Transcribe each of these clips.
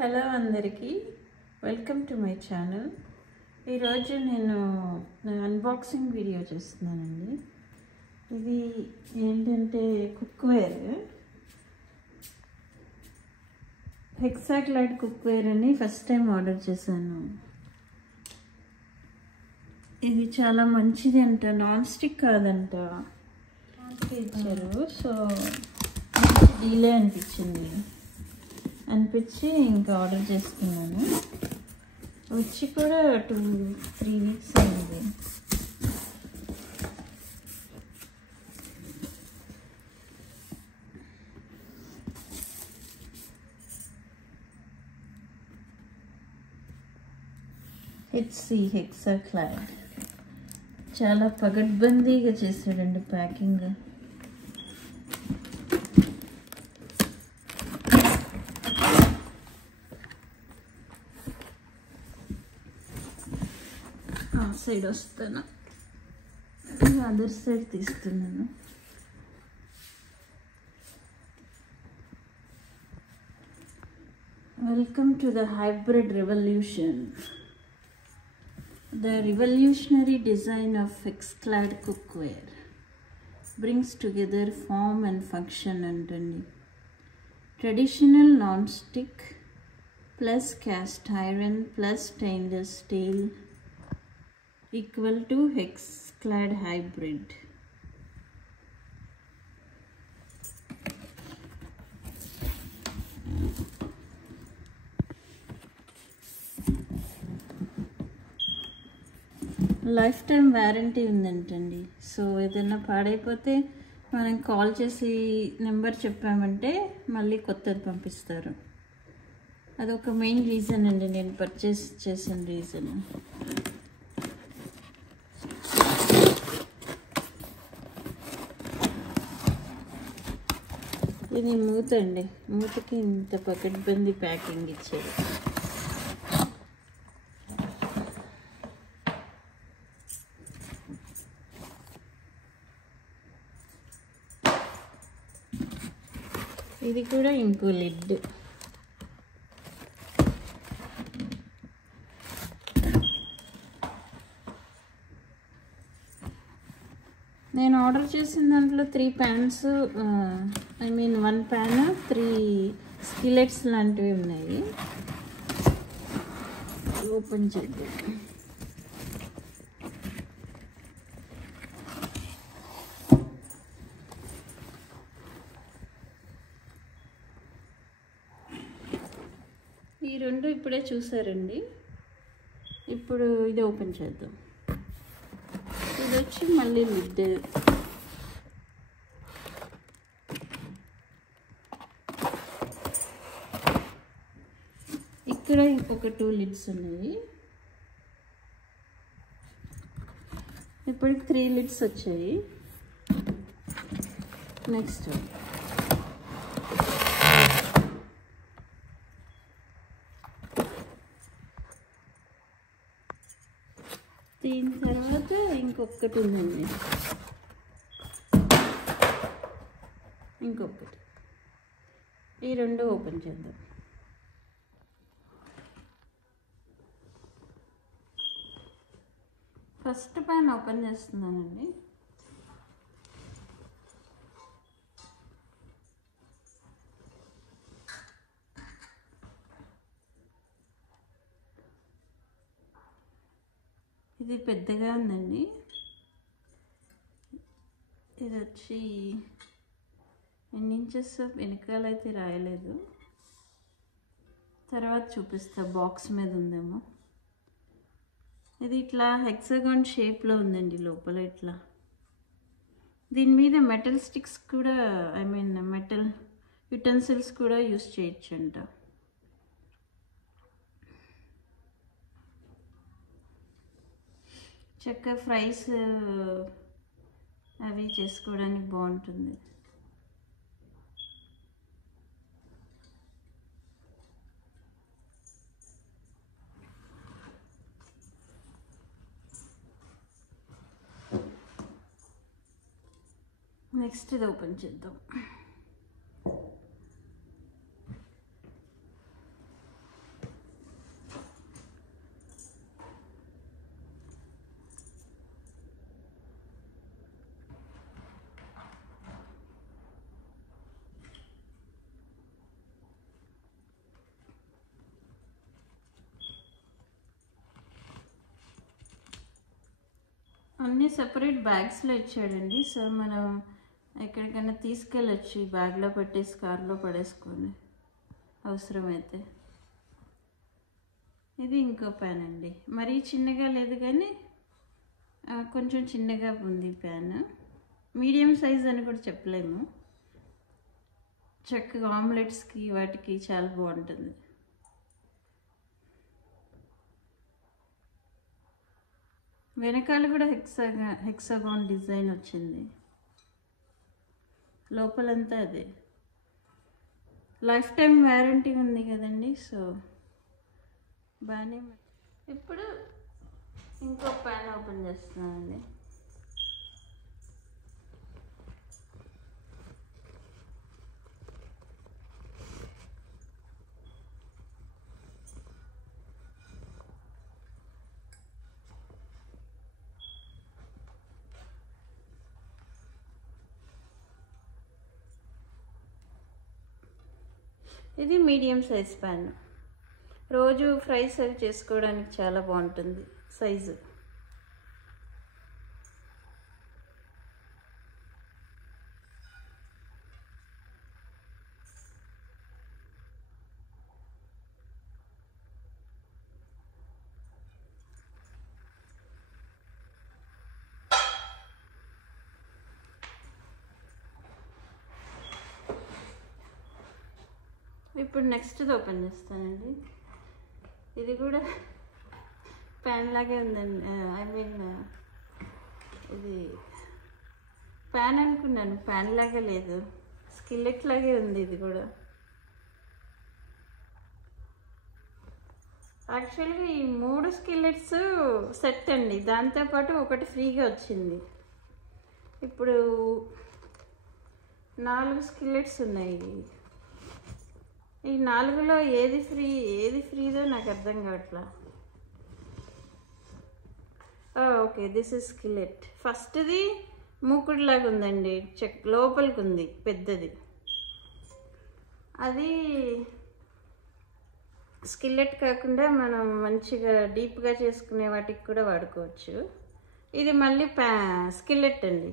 Hello అందరికీ welcome to my channel. ఈరోజు నేను అన్బాక్సింగ్ వీడియో చేస్తున్నానండి. ఇది ఏంటంటే కుక్వేర్, హెక్సాక్లైడ్ కుక్వేర్ అని ఫస్ట్ టైం ఆర్డర్ చేశాను. ఇది చాలా మంచిది అంట, నాన్ స్టిక్ కాదంట ఇచ్చారు. సో డీలే అనిపించి ఇంకా ఆర్డర్ చేసుకున్నాను. వచ్చి కూడా 2-3 వీక్స్ అయింది. హెక్సాక్లైడ్ చాలా పగడ్బందీగా చేశాడండి ప్యాకింగ్. సైడ్ వస్తాను, అదర్ సైడ్ తీస్తున్నాను. Welcome to the hybrid revolution. The revolutionary design of Hexclad cookware brings together form and function underneath. Traditional non-stick plus cast iron plus stainless steel equal to Hexclad hybrid. Lifetime warranty ఉందంటండి. So ఏదైనా పాడైపోతే మనం call చేసి number చెప్పామంటే మళ్ళీ కొత్తది పంపిస్తారు. అదొక main reason అండి నేను పర్చేస్ చేసిన రీజన్. ఇది మూత అండి, మూతకి ఇంత పకడ్బందీ ప్యాకింగ్ ఇచ్చారు. ఇది కూడా ఇంకో లిడ్. నేను ఆర్డర్ చేసిన దాంట్లో 3 ప్యాన్స్, 1 ప్యాన్ 3 స్కిలెట్స్ లాంటివి ఉన్నాయి. ఓపెన్ చేద్దాం. ఈ 2 ఇప్పుడే చూసారండి. ఇప్పుడు ఇది ఓపెన్ చేద్దాం. ఇది వచ్చి మళ్ళీ లిడ్. ఇక్కడ ఇంకొక 2 లిడ్స్ ఉన్నాయి. ఇప్పటికి 3 లిడ్స్ వచ్చాయి. నెక్స్ట్ దీని తర్వాత ఇంకొకటి ఉందండి, ఇంకొకటి. ఈ 2 ఓపెన్ చేద్దాం. ఫస్ట్ ప్యాన్ ఓపెన్ చేస్తున్నానండి. ఇది పెద్దగా ఉందండి. ఇది వచ్చి ఎన్ని ఇంచెస్ వెనకాలైతే రాయలేదు, తర్వాత చూపిస్తా. బాక్స్ మీద ఉందేమో. ఇది ఇట్లా హెక్సాగాన్ షేప్లో ఉందండి లోపల ఇట్లా. దీని మీద మెటల్ స్టిక్స్ కూడా, మెటల్ యుటెన్సిల్స్ కూడా యూస్ చేయొచ్చంట. చక్క ఫ్రైస్ అవి చేసుకోవడానికి బాగుంటుంది. నెక్స్ట్ ఇది ఓపెన్ చేద్దాం. అన్నీ సెపరేట్ బ్యాగ్స్లో ఇచ్చాడండి. సో మనం ఎక్కడికైనా తీసుకెళ్ళచ్చు, ఈ బ్యాగ్లో పెట్టేసి కార్లో పడేసుకొని అవసరమైతే. ఇది ఇంకో ప్యాన్ అండి, మరీ చిన్నగా లేదు కానీ కొంచెం చిన్నగా ఉంది ప్యాన్. మీడియం సైజ్ అని కూడా చెప్పలేము. చక్కగా ఆమ్లెట్స్కి వాటికి చాలా బాగుంటుంది. వెనకాల కూడా హెక్సాగాన్ డిజైన్ వచ్చింది, లోపలంతా అదే. లైఫ్ టైం వారంటీ ఉంది కదండి, సో బాగానే. ఇప్పుడు ఇంకో ప్యాన్ ఓపెన్ చేస్తున్నానండి. ఇది మీడియం సైజ్ ప్యాన్, రోజు ఫ్రై సర్వ్ చేసుకోవడానికి చాలా బాగుంటుంది సైజు. ఇప్పుడు నెక్స్ట్ది ఓపెన్ చేస్తానండి. ఇది కూడా ప్యాన్ లాగే ఉందండి. ఐ మీన్ ఇది ప్యాన్ అనుకున్నాను, ప్యాన్ లాగే లేదు, స్కిల్లెట్ లాగే ఉంది ఇది కూడా. యాక్చువల్గా ఈ 3 స్కిల్లెట్స్ సెట్ అండి, దాంతోపాటు ఒకటి ఫ్రీగా వచ్చింది. ఇప్పుడు 4 స్కిల్లెట్స్ ఉన్నాయి. ఈ 4లో ఏది ఫ్రీదో నాకు అర్థం కావట్లా. Okay, this is skillet. ఫస్ట్ది మూకుడులాగా ఉందండి, లోపలికి ఉంది పెద్దది, అది స్కిల్లెట్ కాకుండా మనం మంచిగా డీప్గా చేసుకునే వాటికి కూడా వాడుకోవచ్చు. ఇది మళ్ళీ స్కిల్లెట్ అండి,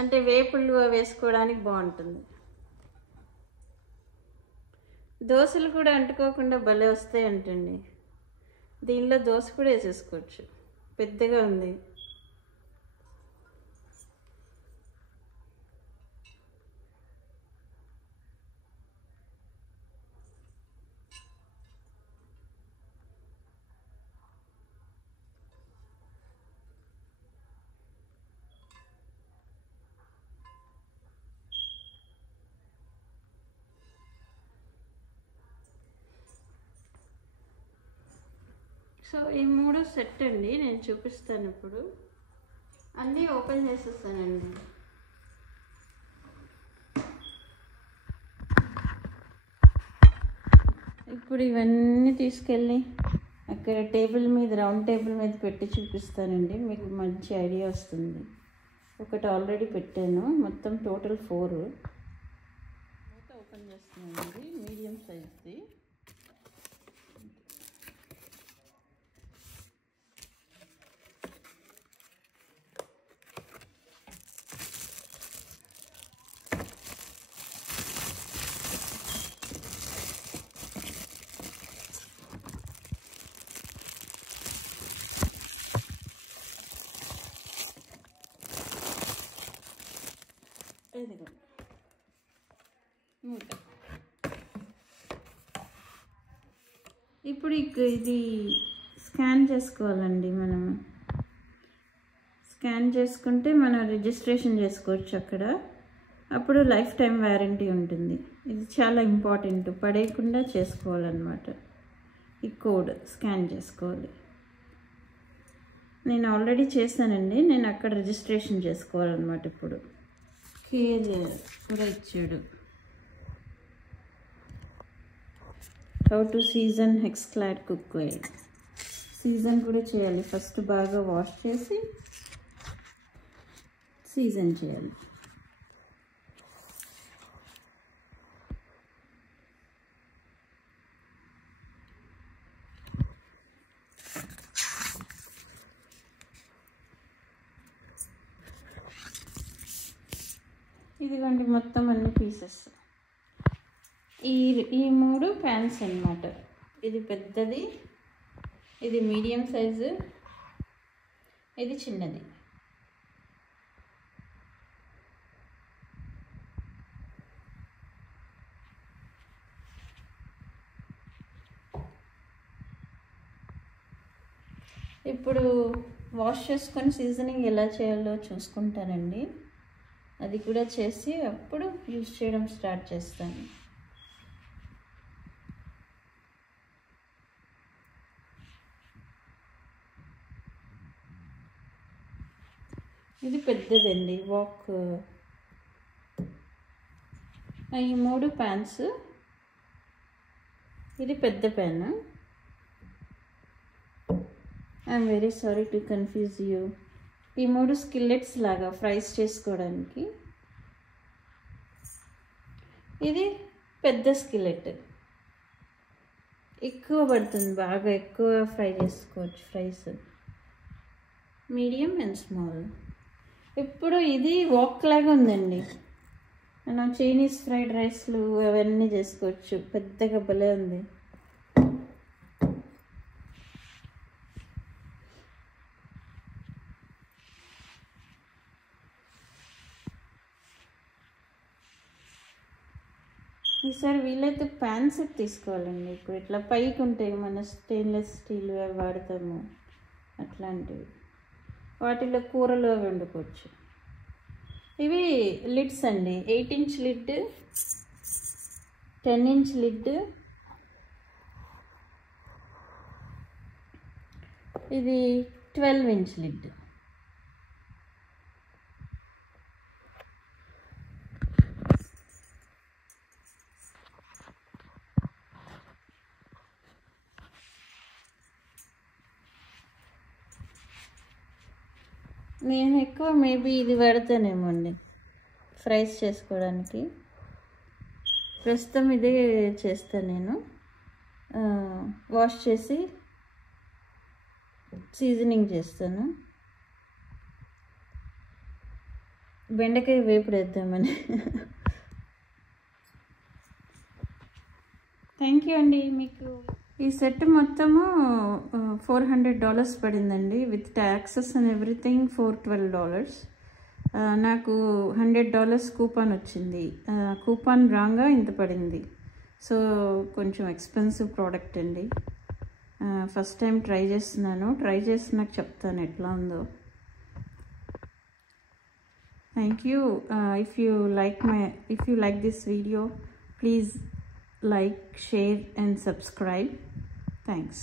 అంటే వేపుళ్ళు వేసుకోవడానికి బాగుంటుంది. దోశలు కూడా అంటుకోకుండా భలే వస్తాయి అంటండి. దీనిలో దోశ కూడా వేసేసుకోవచ్చు, పెద్దగా ఉంది. సో ఈ 3 సెట్ అండి, నేను చూపిస్తాను. ఇప్పుడు అన్నీ ఓపెన్ చేసేస్తానండి. ఇప్పుడు ఇవన్నీ తీసుకెళ్ళి అక్కడ టేబుల్ మీద, రౌండ్ టేబుల్ మీద పెట్టి చూపిస్తానండి, మీకు మంచి ఐడియా వస్తుంది. ఒకటి ఆల్రెడీ పెట్టాను, మొత్తం టోటల్ 4. ఓపెన్ చేస్తున్నానండి, మీడియం సైజ్ది. ఇదిగో మూట. ఇప్పుడు ఇది స్కాన్ చేసుకోవాలండి. మనం స్కాన్ చేసుకుంటే మనం రిజిస్ట్రేషన్ చేసుకోవచ్చు అక్కడ, అప్పుడు లైఫ్ టైం వారంటీ ఉంటుంది. ఇది చాలా ఇంపార్టెంట్, పడేయకుండా చేసుకోవాలన్నమాట. ఈ కోడ్ స్కాన్ చేసుకోవాలి. నేను ఆల్రెడీ చేశానండి, నేను అక్కడ రిజిస్ట్రేషన్ చేసుకోవాలన్నమాట. ఇప్పుడు కేర్ కూడా ఇచ్చాడు, how to season Hexclad cook oil. Season కూడా చేయాలి, ఫస్ట్ బాగా వాష్ చేసి సీజన్ చేయాలి. ఇదిగోండి మొత్తం అన్ని పీసెస్. ఈ 3 ప్యాన్స్ అన్నమాట. ఇది పెద్దది, ఇది మీడియం సైజు, ఇది చిన్నది. ఇప్పుడు వాష్ చేసుకొని సీజనింగ్ ఎలా చేయాలో చూసుకుంటానండి. అది కూడా చేసి అప్పుడు యూజ్ చేయడం స్టార్ట్ చేస్తాను. ఇది పెద్దదండి వాక్. ఈ 3 ప్యాన్స్, ఇది పెద్ద pan. I'm very sorry to confuse you. ఈ 3 స్కిల్లెట్స్ లాగా ఫ్రైస్ చేసుకోవడానికి. ఇది పెద్ద స్కిల్లెట్, ఎక్కువ పడుతుంది, బాగా ఎక్కువ ఫ్రై చేసుకోవచ్చు ఫ్రైస్. Medium and small. ఇప్పుడు ఇది వాక్ లాగా ఉందండి. మనం చైనీస్ ఫ్రైడ్ రైస్లు అవన్నీ చేసుకోవచ్చు. పెద్దగా భలే ఉంది. ఈసారి వీలైతే ప్యాన్ సెట్ తీసుకోవాలండి. ఇప్పుడు ఇట్లా పైకి ఉంటాయి, మన స్టెయిన్లెస్ స్టీల్ వాడతాము, అట్లాంటివి. వాటిలో కూరలు అవి వండుకోవచ్చు. ఇవి లిడ్స్ అండి. 8 ఇంచ్ లిడ్, 10 ఇంచ్ లిడ్, ఇది 12 ఇంచ్ లిడ్. నేను ఎక్కువ మేబీ ఇది పెడతానేమో అండి ఫ్రైస్ చేసుకోవడానికి. ప్రస్తుతం ఇదే చేస్తాను నేను. వాష్ చేసి సీజనింగ్ చేస్తాను. బెండకాయ వేపుడు వేద్దామని. థ్యాంక్ యూ అండి. మీకు ఈ సెట్ మొత్తము $400 పడిందండి. With taxes and everything $412. నాకు $100 కూపన్ వచ్చింది. కూపన్ రాగా ఇంత పడింది. సో కొంచెం ఎక్స్పెన్సివ్ ప్రోడక్ట్ అండి. ఫస్ట్ టైం ట్రై చేస్తున్నాను. ట్రై చేసి నాకు చెప్తాను ఎట్లా ఉందో. Thank you. If you like this video, please like, share and subscribe. Thanks.